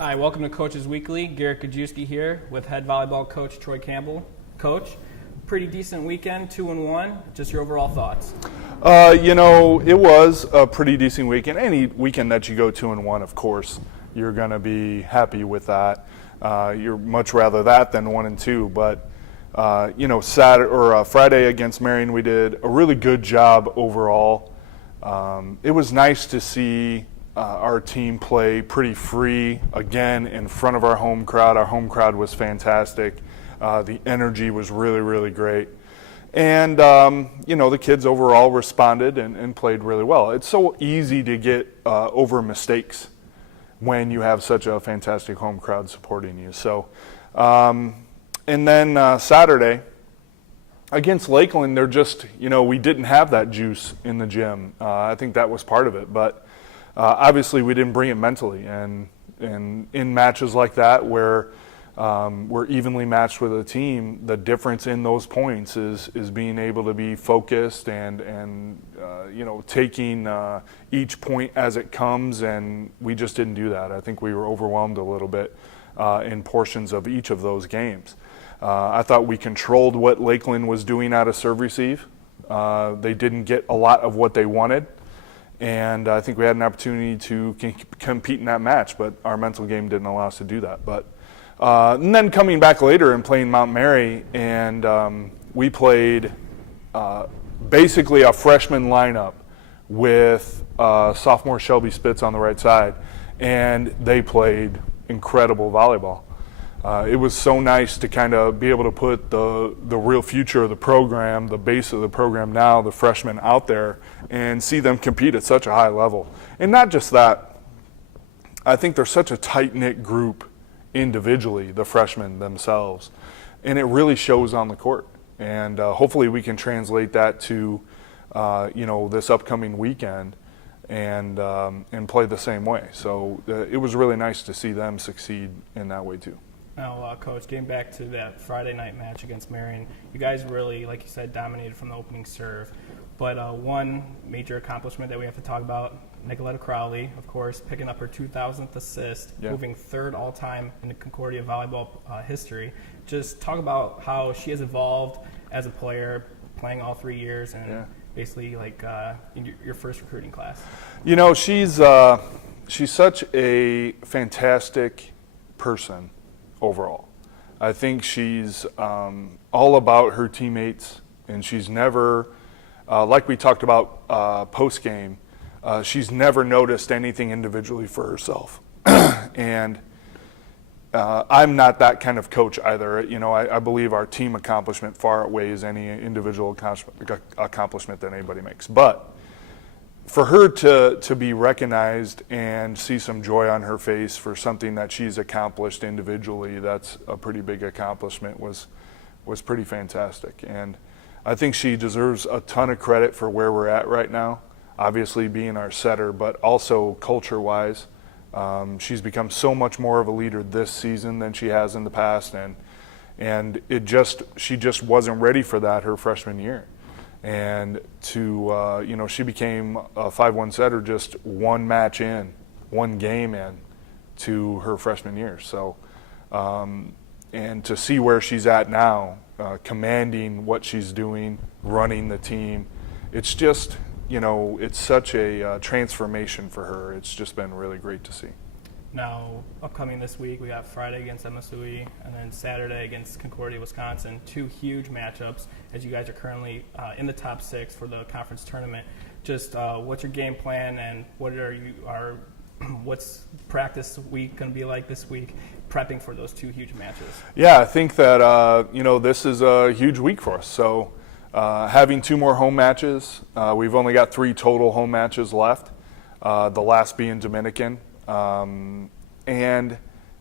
Hi, welcome to Coaches Weekly. Garrett Gajewski here with head volleyball coach Troy Campbell. Coach, pretty decent weekend, 2-1. Just your overall thoughts. It was a pretty decent weekend. Any weekend that you go 2-1, of course, you're going to be happy with that. You're much rather that than 1-2. But Friday against Marion, we did a really good job overall. It was nice to see our team play pretty free again in front of our home crowd. Our home crowd was fantastic. The energy was really, really great. And, the kids overall responded and played really well. It's so easy to get over mistakes when you have such a fantastic home crowd supporting you. So, and then Saturday against Lakeland, they're just, we didn't have that juice in the gym. I think that was part of it. But obviously we didn't bring it mentally. And in matches like that where we're evenly matched with a team, the difference in those points is being able to be focused and taking each point as it comes, and we just didn't do that. I think we were overwhelmed a little bit in portions of each of those games. I thought we controlled what Lakeland was doing out of serve receive. They didn't get a lot of what they wanted, and I think we had an opportunity to compete in that match, but our mental game didn't allow us to do that. But and then coming back later and playing Mount Mary, and we played basically a freshman lineup with sophomore Shelby Spitz on the right side, and they played incredible volleyball. It was so nice to kind of be able to put the real future of the program, the base of the program now, the freshmen out there, and see them compete at such a high level. And not just that, I think they're such a tight-knit group individually, the freshmen themselves, and it really shows on the court. And hopefully we can translate that to this upcoming weekend and play the same way. So it was really nice to see them succeed in that way too. Now, Coach, getting back to that Friday night match against Marion, you guys really, like you said, dominated from the opening serve. But one major accomplishment that we have to talk about, Nicoletta Crowley, of course, picking up her 2,000th assist, moving third all-time in the Concordia volleyball history. Just talk about how she has evolved as a player, playing all 3 years, and basically like in your first recruiting class. She's such a fantastic person overall. I think she's all about her teammates, and she's never, like we talked about post-game, she's never noticed anything individually for herself. And I'm not that kind of coach either. I believe our team accomplishment far outweighs any individual accomplishment that anybody makes. But for her to be recognized and see some joy on her face for something that she's accomplished individually, that's a pretty big accomplishment, was pretty fantastic. And I think she deserves a ton of credit for where we're at right now, obviously being our setter, but also culture-wise. She's become so much more of a leader this season than she has in the past, and she just wasn't ready for that her freshman year. And she became a 5-1 setter just one game in to her freshman year. So, and to see where she's at now, commanding what she's doing, running the team, it's just, it's such a transformation for her. It's just been really great to see. Now, upcoming this week, we got Friday against MSOE and then Saturday against Concordia, Wisconsin. 2 huge matchups as you guys are currently in the top 6 for the conference tournament. Just what's your game plan, and what's practice week going to be like this week, prepping for those 2 huge matches? Yeah, I think that this is a huge week for us. So having 2 more home matches, we've only got 3 total home matches left. The last being Dominican. And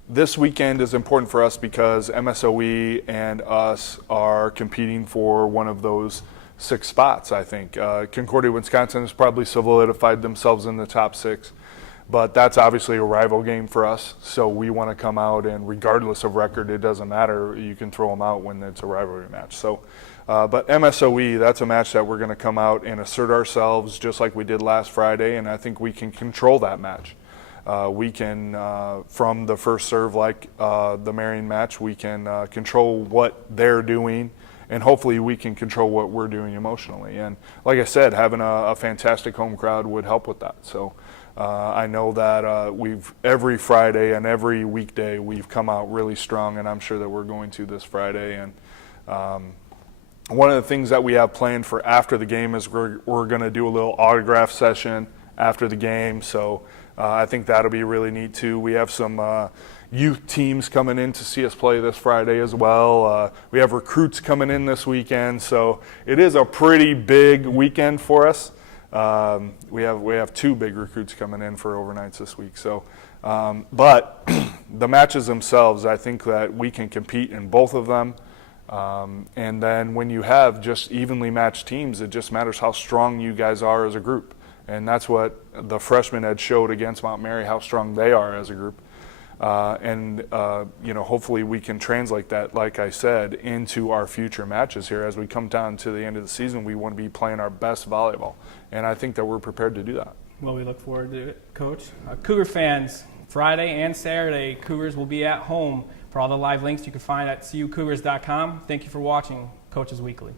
this weekend is important for us because MSOE and us are competing for one of those 6 spots, I think. Concordia, Wisconsin has probably solidified themselves in the top 6, but that's obviously a rival game for us. So we want to come out, and regardless of record, it doesn't matter. You can throw them out when it's a rivalry match. So, but MSOE, that's a match that we're going to come out and assert ourselves just like we did last Friday, and I think we can control that match. we can, from the first serve, like the Marion match, we can control what they're doing, and hopefully we can control what we're doing emotionally. And like I said, having a fantastic home crowd would help with that. So I know that every Friday and every weekday we've come out really strong, and I'm sure that we're going to this Friday. And one of the things that we have planned for after the game is we're going to do a little autograph session after the game. So I think that'll be really neat too. We have some youth teams coming in to see us play this Friday as well. We have recruits coming in this weekend, so it is a pretty big weekend for us. We have 2 big recruits coming in for overnights this week. So, but the matches themselves, I think that we can compete in both of them. And then when you have just evenly matched teams, it just matters how strong you guys are as a group. And that's what the freshmen had showed against Mount Mary, how strong they are as a group. Hopefully we can translate that, like I said, into our future matches here. As we come down to the end of the season, we want to be playing our best volleyball. And I think that we're prepared to do that. Well, we look forward to it, Coach. Cougar fans, Friday and Saturday, Cougars will be at home. For all the live links you can find at cucougars.com. Thank you for watching Coaches Weekly.